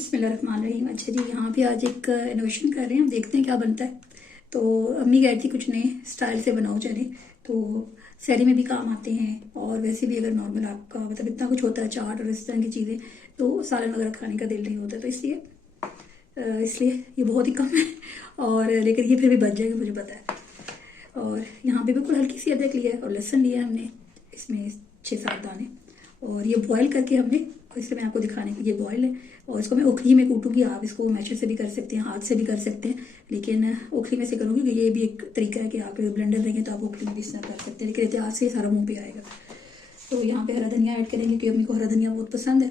बिस्मिल्लाहिर्रहमानिर्रहीम। अच्छा जी, यहाँ पे आज एक इनोवेशन कर रहे हैं, हम देखते हैं क्या बनता है। तो अम्मी कह रही थी कुछ नए स्टाइल से बनाओ चने, तो सहरी में भी काम आते हैं और वैसे भी अगर नॉर्मल आपका मतलब इतना कुछ होता है चाट और इस तरह की चीज़ें, तो सालन वगैरह खाने का दिल नहीं होता, तो इसलिए ये बहुत ही कम है और लेकिन ये फिर भी बच जाएगा, मुझे पता है। और यहाँ पे बिल्कुल हल्की सी अदरक लिया है और लहसुन लिया है हमने, इसमें 6-7 दाने, और ये बॉईल करके हमने, इसलिए मैं आपको दिखाने के लिए बॉईल है। और इसको मैं ओखली में कूटूंगी, आप इसको मैशर से भी कर सकते हैं, हाथ से भी कर सकते हैं, लेकिन ओखली में से करूँगी क्योंकि ये भी एक तरीका है कि आप ब्लेंडर देंगे तो आप ओखली में भी इस तरह कर सकते हैं, लेकिन इतिहास से सारा मुँह पे आएगा। तो यहाँ पे हरा धनिया ऐड करेंगे क्योंकि अम्मी को हरा धनिया बहुत पसंद है।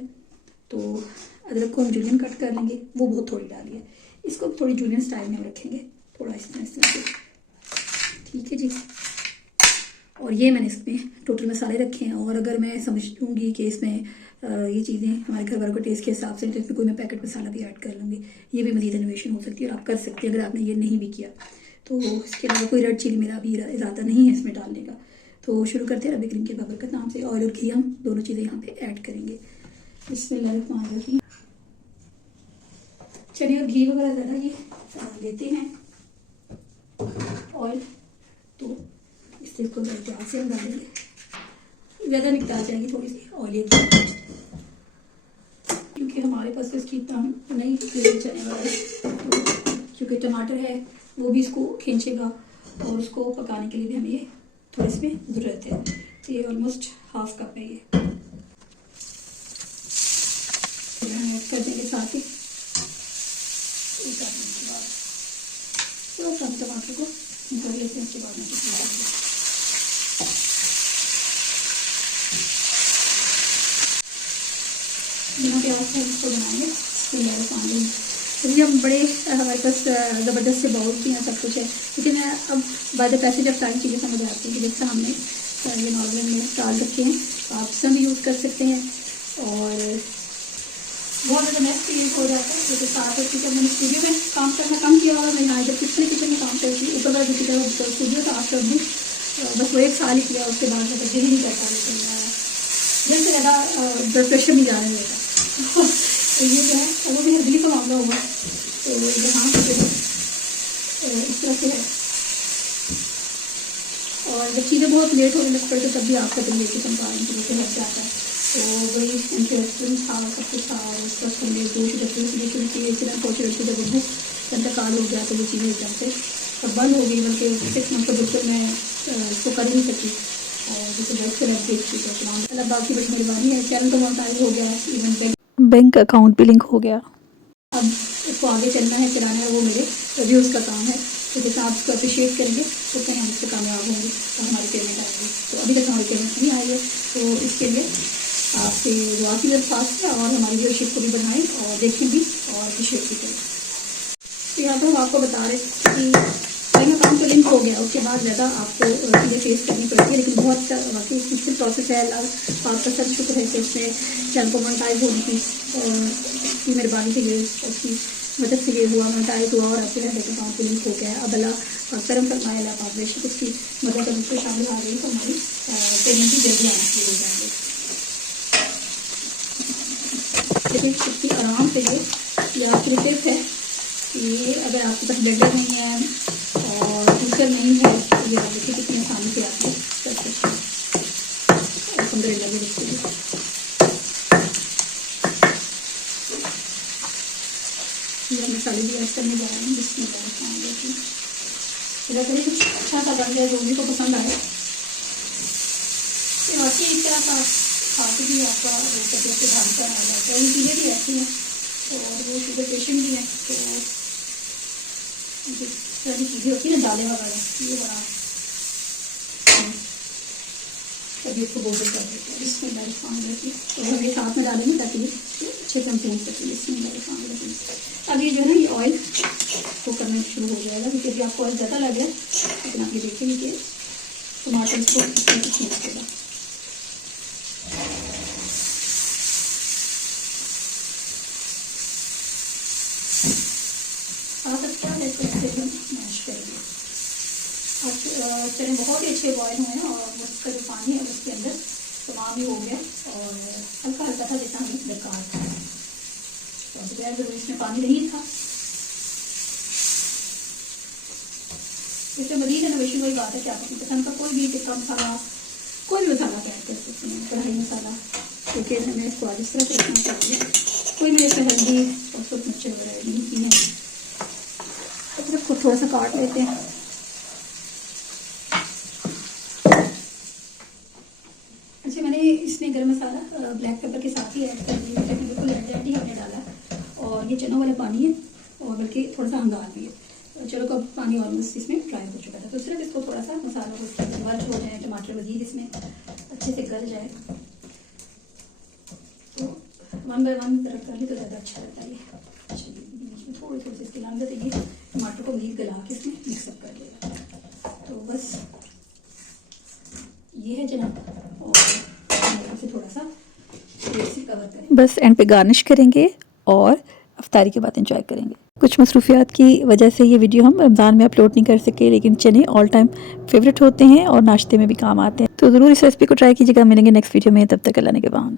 तो अदरक को हम जूलियन कट कर लेंगे, वो बहुत थोड़ी डाली है, इसको थोड़ी जूलियन स्टाइल में हम रखेंगे, थोड़ा इस तरह से। ठीक है जी। और ये मैंने इसमें टोटल मसाले रखे हैं, और अगर मैं समझ लूँगी कि इसमें ये चीज़ें हमारे घर वालों के टेस्ट के हिसाब से, तो इसमें कोई मैं पैकेट मसाला भी ऐड कर लूँगी। ये भी मज़ीद इनोवेशन हो सकती है और आप कर सकते हैं अगर आपने ये नहीं भी किया। तो इसके अलावा कोई रेड चिली मेरा भी इरादा नहीं है इसमें डालने का। तो शुरू करते हैं रबी करीम के बाबरकत नाम से। ऑयल और घी हम दोनों चीज़ें यहाँ पे ऐड करेंगे। बिस्मिल्लाहिर्रहमानिर्रहीम। चने और घी वगैरह ज़्यादा ये लेते हैं ऑयल, तो इससे इसको प्याज से हम डालेंगे, ज़्यादा मिकदार जाएगी थोड़ी सी ऑयल की, क्योंकि हमारे पास इसकी इतना नहीं चने वाला, तो क्योंकि टमाटर है वो भी इसको खींचेगा और उसको पकाने के लिए भी हमें ये थोड़ी इसमें ज़रूरत है। तो ये ऑलमोस्ट हाफ कप है, ये हम ऐड कर देंगे साथ ही। एक आध मिनट के बाद थोड़ा सा टमाटर को कर लेते हैं, उसके बाद में बिना प्याज का इसको बनाएंगे। तो ये हम बड़े हमारे पास ज़बरदस्त से बाउल भी हैं, सब कुछ है, लेकिन अब by the passage of time चीज़ें समझ आती हैं कि जैसा हमने ये नॉर्मल में डाल रखे हैं, तो आप सब भी यूज़ कर सकते हैं। और बहुत ज़्यादा मैस क्रिएट हो जाता है, क्योंकि साथ होती है। मैंने स्टूडियो में काम करना कम किया और मैं यहाँ जब पिछले किचन में काम करती थी, ऊपर वाला जो किचन स्टूडियो था आफ्टर भी बस वो 1 साल ही किया, उसके बाद मतलब दिल नहीं करता, लेकिन दिल से ज़्यादा ब्लड प्रेशर नहीं जाने देता। तो ये जो है वो भी हल्दी का मामला हुआ, तो यहाँ पे इस तरह से है। और जब चीज़ें बहुत लेट होने लग पड़े तो तब भी आपका दिल लेके कंपाइन के लिए लग जाता है। तो वही इंटरेस्टिंग था, सब कुछ था, और उस वक्त हमने 2 शुरू की, लेकिन अनफॉर्चुनेटली जब वो इंतकाल हो गया तो वो चीज़ें एकदम से सब बंद हो गई, बल्कि 6 मंथ तो बिल्कुल मैं इसको कर ही नहीं सकी। और जैसे बहुत से लोग देखती तो अल्लाह बाकी बड़ी मेहरबानी है, चैनल तो मोनेटाइज हो गया, इवन बैंक अकाउंट भी लिंक हो गया। अब इसको आगे चलना है, चलाना है, वो मेरे व्यूज़ का काम है। तो जैसा आप इसको अप्रिशिएट करेंगे तो कहीं हम इससे कामयाब होंगे और हमारी पेमेंट आएगी। तो अभी तक हमारी पेमेंट नहीं आई है, तो इसके लिए आपसे दुआ की दरख्वास्त है, और हमारी व्यूअरशिप को भी बढ़ाएं और देखें भी और अप्रिशिएट भी करें। तो यहाँ पर हम आपको बता रहे कि बैंक अकाउंट तो लिंक हो गया, उसके बाद ज़्यादा आपको चीज़ें फेस करनी पड़ती है, लेकिन बहुत वाकई मुश्किल प्रोसेस है। आपका सब शुक्र है कि उसमें चैनल को मोनेटाइज होने की उसकी मेहरबानी से, ये उसकी मदद से ये हुआ, मोनेटाइज हुआ, और आपके बैंक अकाउंट पे लिंक हो गया है। अब अल्लाह करम फरमाए, अल्लाह पाक बेशक उसकी मदद अगर उसको शामिल आ गई तो हमारी पेमेंट भी जल्दी आना शुरू हो जाएंगे। लेकिन इसकी आराम से ये आपकी टिप है कि अगर आपके पास ब्लेंडर नहीं है और जूसर नहीं है तो ये आप देखिए कितनी आसानी से आप कर सकते हैं। अलहम्दुलिल्लाह भी रखिए, ये मसाले भी ऐड करने जा रहे हैं, जिसमें मेरा कभी कुछ अच्छा सा बन जाए जो भी को पसंद आए। बाकी एक तरह का खाते भी आपका तबियत से ढांचा आ जाता है, ये चीज़ें भी ऐसी हैं, और वो शुगर पेशेंट भी हैं, तो जिस तरह की चीज़ें होती है ना दालें वगैरह, ये बड़ा तबीयत को बोझ कर देते हैं। इसमें मेरे सामने रखिए, तो हम ये साथ में डालेंगे ताकि ये अच्छे से हम भून सकें। इसमें मेरे सामने रखिए। अब ये जो है ना, ये ऑयल को करना शुरू हो जाएगा, क्योंकि अभी आपको ऑयल ज़्यादा लग गया, लेकिन आप ये देखेंगे कि टमाटर को इस तरह से खींचेगा। क्या है इसको मैश करेंगे। चने बहुत ही अच्छे बॉयल हुए हैं, और उसका जो पानी है उसके अंदर तमाम ही हो गया, और हल्का हल्का था जितना हमें दरकार था। और दोपहर में इसमें पानी नहीं था। इसमें मज़ीद इनोवेशन वही बात है कि आप अपनी पसंद का कोई भी टिक्का मसाला, कोई भी मसाला ऐड कर सकते हैं, कढ़ाई मसाला, क्योंकि हमें इसको आज इस तरह से रखना चाहिए। कोई भी इसमें हल्दी और सूख मिर्चें वगैरह नहीं की हैं। इसको थोड़ा सा काट लेते हैं। अच्छा, मैंने इसमें गरम मसाला ब्लैक पेपर के साथ ही ऐड कर दिया, लेकिन बिल्कुल एट ही हमने डाला। और ये चनों वाला पानी है और बल्कि थोड़ा सा हंगार भी है। चलो को पानी ऑलमोस्ट इसमें ड्राई हो चुका था, तो सिर्फ इसको थोड़ा सा मसाला को मर्ज हो जाए, टमाटर मज़ीद इसमें अच्छे से गल जाए। तो 1 बाय 1 तरह कर ले तो ज़्यादा अच्छा रहता है। अच्छा, इसमें थोड़ी थोड़ी सी इसकी लागत है, ये टमाटर को मज़ीद गला के इसमें मिक्सअप कर लेगा। तो बस ये है जनाब, और इसे थोड़ा सा से कवर करें, बस एंड पे गार्निश करेंगे और अफ्तारी के बाद एंजॉय करेंगे। कुछ मसरूफियात की वजह से ये वीडियो हम रमज़ान में अपलोड नहीं कर सके, लेकिन चने ऑल टाइम फेवरेट होते हैं और नाश्ते में भी काम आते हैं, तो ज़रूर इस रेसिपी को ट्राई कीजिएगा। मिलेंगे नेक्स्ट वीडियो में, तब तक अल्लाह ने के बाद।